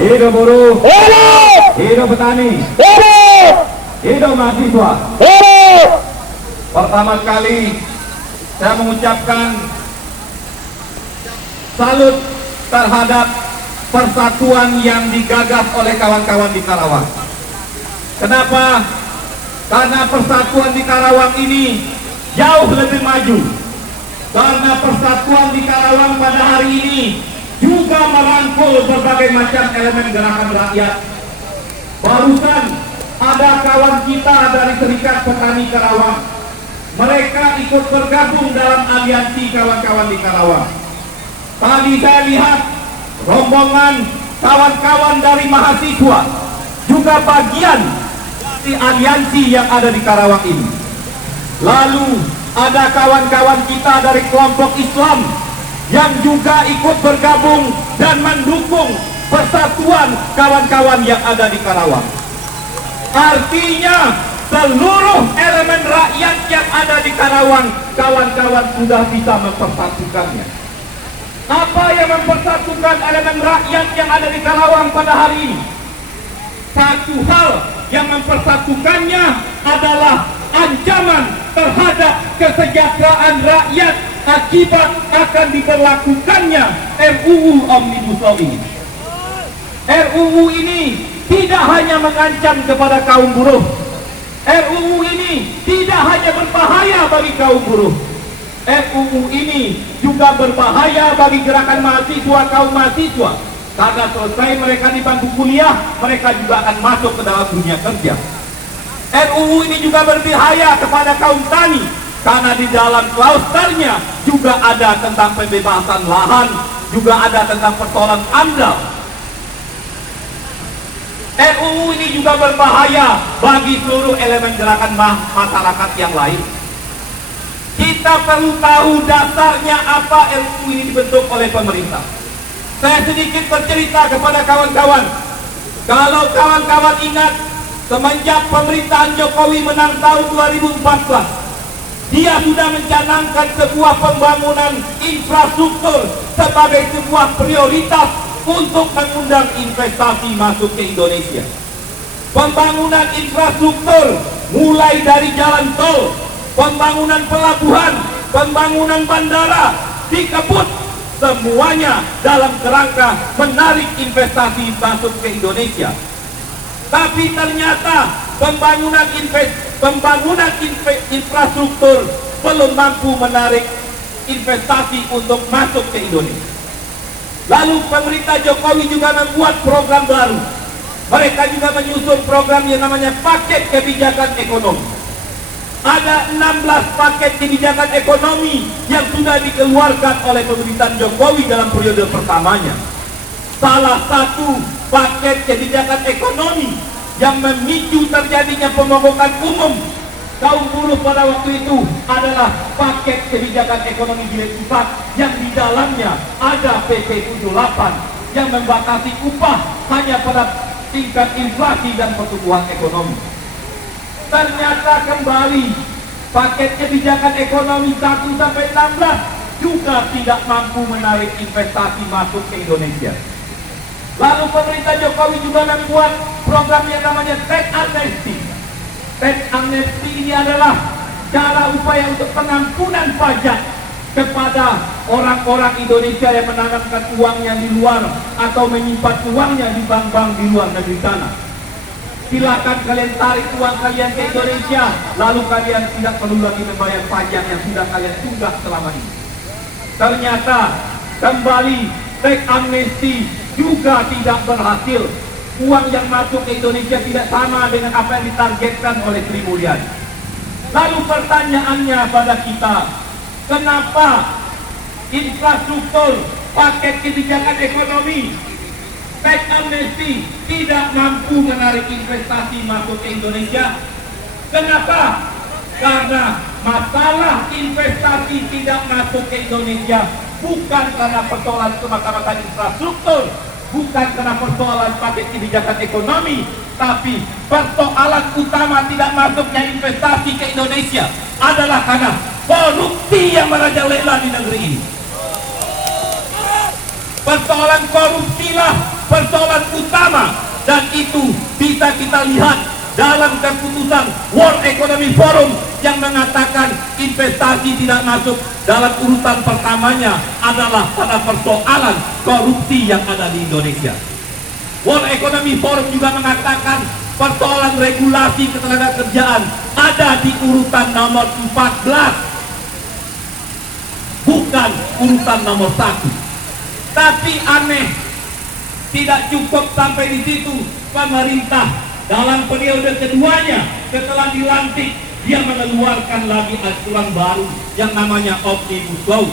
Hidup buruh, Hidup! hidup petani, Hidup! hidup mahasiswa. Hidup! Pertama kali saya mengucapkan salut terhadap persatuan yang digagas oleh kawan-kawan di Karawang. Kenapa? Karena persatuan di Karawang ini jauh lebih maju. Karena persatuan di Karawang pada hari ini juga merangkul berbagai macam elemen gerakan rakyat. Barusan ada kawan kita dari Serikat Petani Karawang. Mereka ikut bergabung dalam aliansi kawan-kawan di Karawang. Tadi saya lihat rombongan kawan-kawan dari mahasiswa juga bagian dari aliansi yang ada di Karawang ini. Lalu ada kawan-kawan kita dari kelompok Islam yang juga ikut bergabung dan mendukung persatuan kawan-kawan yang ada di Karawang. Artinya seluruh elemen rakyat yang ada di Karawang, kawan-kawan sudah bisa mempersatukannya. Apa yang mempersatukan elemen rakyat yang ada di Karawang pada hari ini? Satu hal yang mempersatukannya adalah ancaman terhadap kesejahteraan rakyat akibat akan diberlakukannya RUU Omnibus Law ini. RUU ini tidak hanya mengancam kepada kaum buruh. RUU ini tidak hanya berbahaya bagi kaum buruh. RUU ini juga berbahaya bagi gerakan mahasiswa, kaum mahasiswa. Karena selesai mereka di bangku kuliah, mereka juga akan masuk ke dalam dunia kerja. RUU ini juga berbahaya kepada kaum tani, karena di dalam klausternya juga ada tentang pembebasan lahan, juga ada tentang persoalan AMDAL. RUU ini juga berbahaya bagi seluruh elemen gerakan masyarakat yang lain. Kita perlu tahu dasarnya apa RUU ini dibentuk oleh pemerintah. Saya sedikit bercerita kepada kawan-kawan. Kalau kawan-kawan ingat, semenjak pemerintahan Jokowi menang tahun 2014, dia sudah mencanangkan sebuah pembangunan infrastruktur sebagai sebuah prioritas untuk mengundang investasi masuk ke Indonesia. Pembangunan infrastruktur mulai dari jalan tol, pembangunan pelabuhan, pembangunan bandara, dikebut, semuanya dalam kerangka menarik investasi masuk ke Indonesia. Tapi ternyata pembangunan infrastruktur belum mampu menarik investasi untuk masuk ke Indonesia. Lalu pemerintah Jokowi juga membuat program baru. Mereka juga menyusun program yang namanya paket kebijakan ekonomi. Ada 16 paket kebijakan ekonomi yang sudah dikeluarkan oleh pemerintahan Jokowi dalam periode pertamanya. Salah satu paket kebijakan ekonomi yang memicu terjadinya pemogokan umum kaum buruh pada waktu itu adalah paket kebijakan ekonomi jilid 4 yang di dalamnya ada PP 78 yang membatasi upah hanya pada tingkat inflasi dan pertumbuhan ekonomi. Ternyata kembali paket kebijakan ekonomi 1 sampai 16 juga tidak mampu menarik investasi masuk ke Indonesia. Lalu pemerintah Jokowi juga membuat program yang namanya tax amnesty. Tax amnesty ini adalah cara upaya untuk pengampunan pajak kepada orang-orang Indonesia yang menanamkan uangnya di luar atau menyimpan uangnya di bank-bank di luar negeri sana. Silakan kalian tarik uang kalian ke Indonesia, lalu kalian tidak perlu lagi membayar pajak yang sudah kalian tunggak selama ini. Ternyata kembali tax amnesty juga tidak berhasil. Uang yang masuk ke Indonesia tidak sama dengan apa yang ditargetkan oleh Sri Mulyani. Lalu pertanyaannya pada kita, kenapa infrastruktur, paket kebijakan ekonomi, tax amnesty tidak mampu menarik investasi masuk ke Indonesia? Kenapa? Karena masalah investasi tidak masuk ke Indonesia bukan karena persoalan semata-mata infrastruktur, bukan karena persoalan paket kebijakan ekonomi, tapi persoalan utama tidak masuknya investasi ke Indonesia adalah karena korupsi yang merajalela di negeri ini. Persoalan korupsilah persoalan utama bersama, dan itu bisa kita lihat dalam keputusan World Economic Forum yang mengatakan investasi tidak masuk dalam urutan pertamanya adalah pada persoalan korupsi yang ada di Indonesia. World Economic Forum juga mengatakan persoalan regulasi ketenagakerjaan ada di urutan nomor 14, bukan urutan nomor 1. Tapi aneh, tidak cukup sampai di situ. Pemerintah dalam periode keduanya setelah dilantik, dia mengeluarkan lagi aturan baru yang namanya Omnibus Law.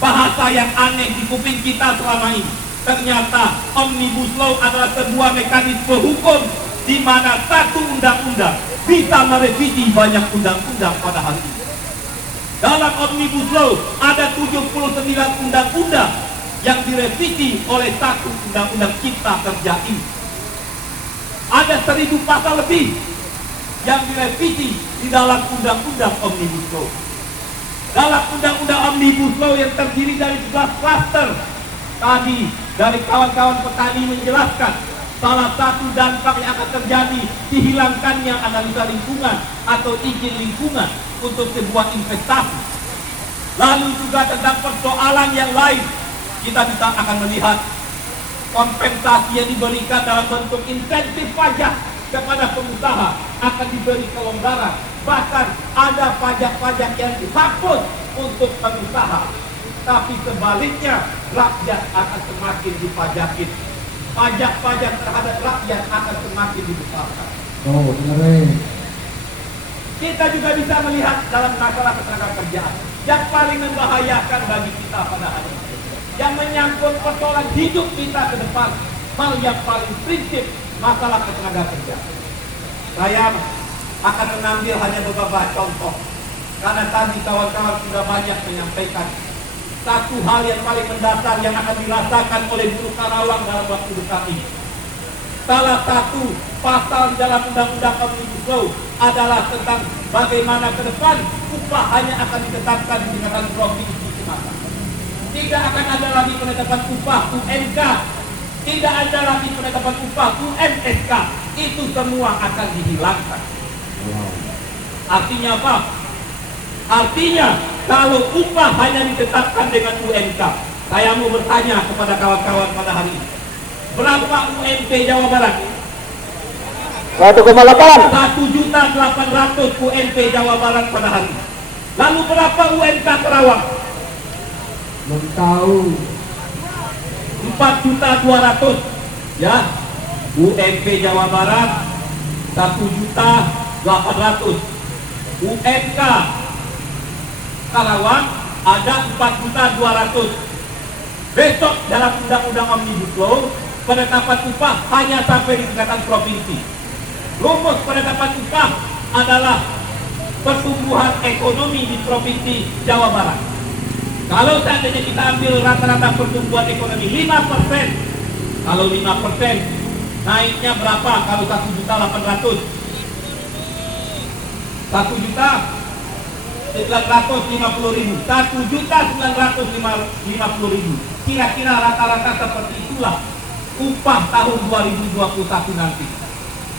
Bahasa yang aneh di kuping kita selama ini. Ternyata Omnibus Law adalah sebuah mekanisme hukum di mana satu undang-undang bisa merevisi banyak undang-undang pada hari ini. Dalam Omnibus Law ada 79 undang-undang yang direvisi oleh satu undang-undang cipta kerja ini. Ada 1000 pasal lebih yang direvisi di dalam undang-undang Omnibus Law. Dalam undang-undang Omnibus Law yang terdiri dari 11 klaster, tadi dari kawan-kawan petani menjelaskan salah satu dampak yang akan terjadi dihilangkannya analisa lingkungan atau izin lingkungan untuk sebuah investasi. Lalu juga tentang persoalan yang lain, kita bisa akan melihat kompensasi yang diberikan dalam bentuk insentif pajak kepada pengusaha akan diberi kelonggaran. Bahkan ada pajak-pajak yang dihapus untuk pengusaha, tapi sebaliknya rakyat akan semakin dipajakin. Pajak-pajak terhadap rakyat akan semakin dibesarkan. Oh, benar. Kita juga bisa melihat dalam masalah ketenagakerjaan yang paling membahayakan bagi kita pada hari ini, yang menyangkut persoalan hidup kita ke depan, hal yang paling prinsip masalah ketenagakerjaan. Saya akan mengambil hanya beberapa contoh, karena tadi kawan-kawan sudah banyak menyampaikan satu hal yang paling mendasar yang akan dirasakan oleh buruh Karawang dalam waktu dekat ini. Salah satu pasal dalam Undang-Undang Omnibus Law adalah tentang bagaimana ke depan upah hanya akan ditetapkan di tingkatan provinsi semata. Tidak akan ada lagi penetapan upah UMK, tidak ada lagi penetapan upah UMSK. Itu semua akan dihilangkan. Artinya apa? Artinya kalau upah hanya ditetapkan dengan UMK, saya mau bertanya kepada kawan-kawan pada hari ini, berapa UMP Jawa Barat? 1,8. 1.800.000 UMP Jawa Barat pada hari ini. Lalu berapa UMK Karawang? Belum tahu. 4.200.000 ya. UMP Jawa Barat 1.800.000. UMK Karawang ada 4.200.000. Besok dalam Undang-Undang Omnibus Law penetapan upah hanya sampai di tingkatan provinsi. Rumus penetapan upah adalah pertumbuhan ekonomi di provinsi Jawa Barat. Kalau seandainya kita ambil rata-rata pertumbuhan ekonomi 5%, kalau 5% naiknya berapa? Kalau 1.800.000, 1.950.000, 1.950.000. Kira-kira rata-rata seperti itulah upah tahun 2021 nanti.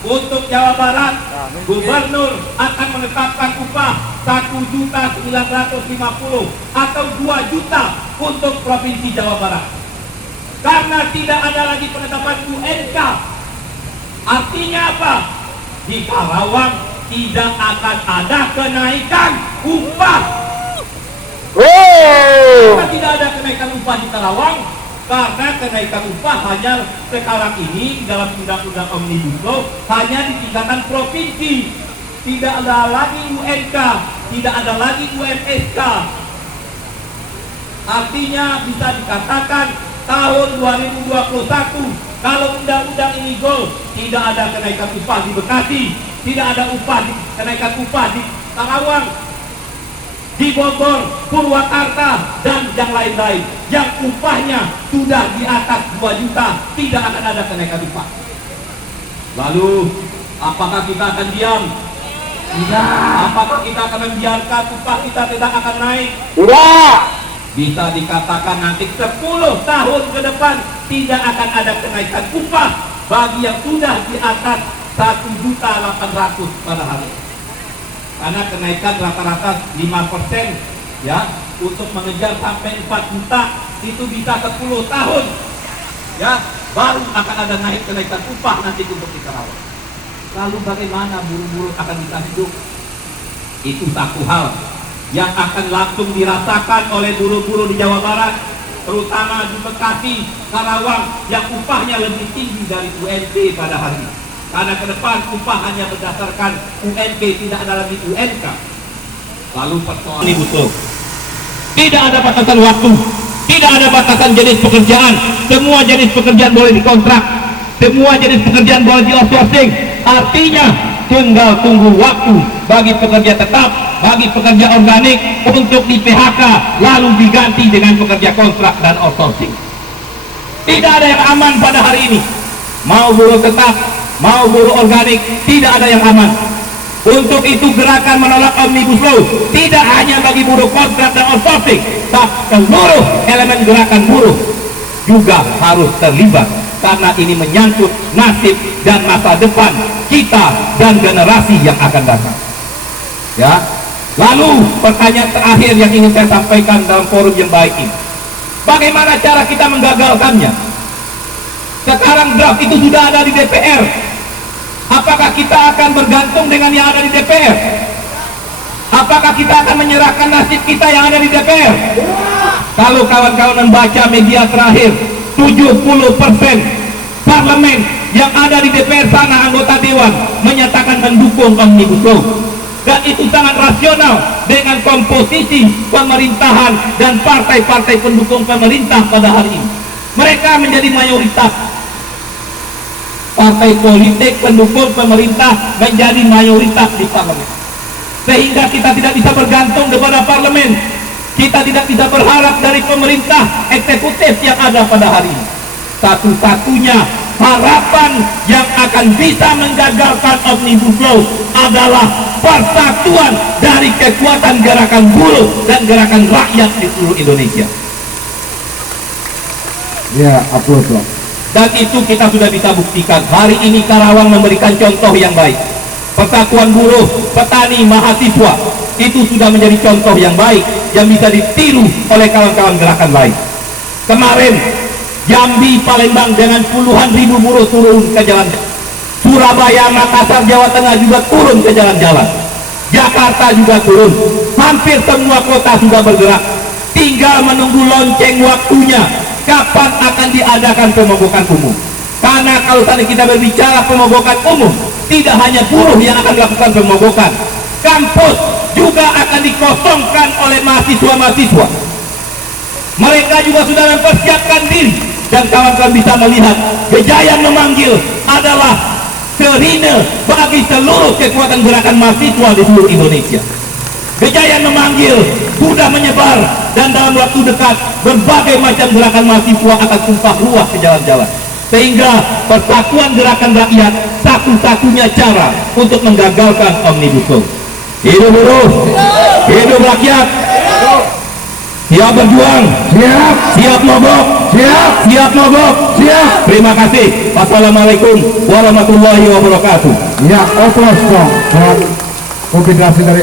Untuk Jawa Barat, gubernur akan menetapkan upah 1.950.000 atau 2 juta untuk provinsi Jawa Barat. Karena tidak ada lagi penetapan UMK, artinya apa? Di Karawang tidak akan ada kenaikan upah. Kenapa tidak ada kenaikan upah di Karawang? Karena kenaikan upah hanya sekarang ini dalam Undang-Undang Omnibus Law hanya di tingkatan provinsi. Tidak ada lagi UMK, tidak ada lagi UMSK. Artinya bisa dikatakan tahun 2021 kalau undang-undang ini goal, tidak ada kenaikan upah di Bekasi, tidak ada kenaikan upah di Karawang, di Bogor, Purwakarta, dan yang lain-lain yang upahnya sudah di atas 2 juta, tidak akan ada kenaikan upah. Lalu apakah kita akan diam? Tidak. Apakah kita akan membiarkan upah kita tidak akan naik? Tidak. Bisa dikatakan nanti 10 tahun ke depan tidak akan ada kenaikan upah bagi yang sudah di atas 1.800.000 pada hari. Karena kenaikan rata-rata 5% ya, untuk mengejar sampai 4 juta itu bisa 10 tahun ya, baru akan ada kenaikan upah nanti untuk di Karawang. Lalu bagaimana buruh-buruh akan bisa hidup? Itu satu hal yang akan langsung dirasakan oleh buruh-buruh di Jawa Barat, terutama di Bekasi, Karawang yang upahnya lebih tinggi dari UMP pada hari ini. Karena ke depan upah hanya berdasarkan UMP, tidak ada lagi UMK. Lalu persoalan ini betul. Tidak ada batasan waktu, tidak ada batasan jenis pekerjaan. Semua jenis pekerjaan boleh dikontrak, semua jenis pekerjaan boleh di outsourcing. Artinya tinggal tunggu waktu bagi pekerja tetap, bagi pekerja organik untuk di PHK lalu diganti dengan pekerja kontrak dan outsourcing. Tidak ada yang aman pada hari ini. Mau buruh tetap, mau buruh organik, tidak ada yang aman. Untuk itu gerakan menolak Omnibus Law tidak hanya bagi buruh kontrak dan outsourcing, tapi seluruh elemen gerakan buruh juga harus terlibat, karena ini menyangkut nasib dan masa depan kita dan generasi yang akan datang. Ya. Lalu pertanyaan terakhir yang ingin saya sampaikan dalam forum yang baik ini, bagaimana cara kita menggagalkannya? Sekarang draft itu sudah ada di DPR. Apakah kita akan bergantung dengan yang ada di DPR? Apakah kita akan menyerahkan nasib kita yang ada di DPR? Kalau kawan-kawan membaca media terakhir, 70% parlemen yang ada di DPR sana, anggota dewan, menyatakan mendukung Omnibus Law. Dan itu sangat rasional dengan komposisi pemerintahan dan partai-partai pendukung pemerintah pada hari ini. Mereka menjadi mayoritas. Partai politik pendukung pemerintah menjadi mayoritas di parlemen, sehingga kita tidak bisa bergantung kepada parlemen. Kita tidak bisa berharap dari pemerintah eksekutif yang ada pada hari ini. Satu-satunya harapan yang akan bisa menggagalkan Omnibus Law adalah persatuan dari kekuatan gerakan buruh dan gerakan rakyat di seluruh Indonesia. Ya, upload Bang. Dan itu kita sudah bisa buktikan. Hari ini Karawang memberikan contoh yang baik. Persatuan buruh, petani, mahasiswa itu sudah menjadi contoh yang baik yang bisa ditiru oleh kawan-kawan gerakan lain. Kemarin Jambi, Palembang dengan puluhan ribu buruh turun ke jalan. Surabaya, Makassar, Jawa Tengah juga turun ke jalan-jalan. Jakarta juga turun. Hampir semua kota sudah bergerak. Tinggal menunggu lonceng waktunya. Kapan akan diadakan pemogokan umum? Karena kalau tadi kita berbicara pemogokan umum, tidak hanya buruh yang akan melakukan pemogokan, kampus juga akan dikosongkan oleh mahasiswa-mahasiswa. Mereka juga sudah mempersiapkan diri, dan kawan-kawan bisa melihat Gejayan memanggil adalah sirine bagi seluruh kekuatan gerakan mahasiswa di seluruh Indonesia. Gejayan memanggil sudah menyebar, dan dalam waktu dekat berbagai macam gerakan mahasiswa akan tumpah ruah ke jalan-jalan, sehingga persatuan gerakan rakyat satu-satunya cara untuk menggagalkan Omnibus Law. Hidup buruh, hidup rakyat, siap berjuang, siap, siap mogok, siap, siap mogok, siap. Terima kasih. Wassalamualaikum warahmatullahi wabarakatuh. Ya, upload Bang. Dan konfederasi dari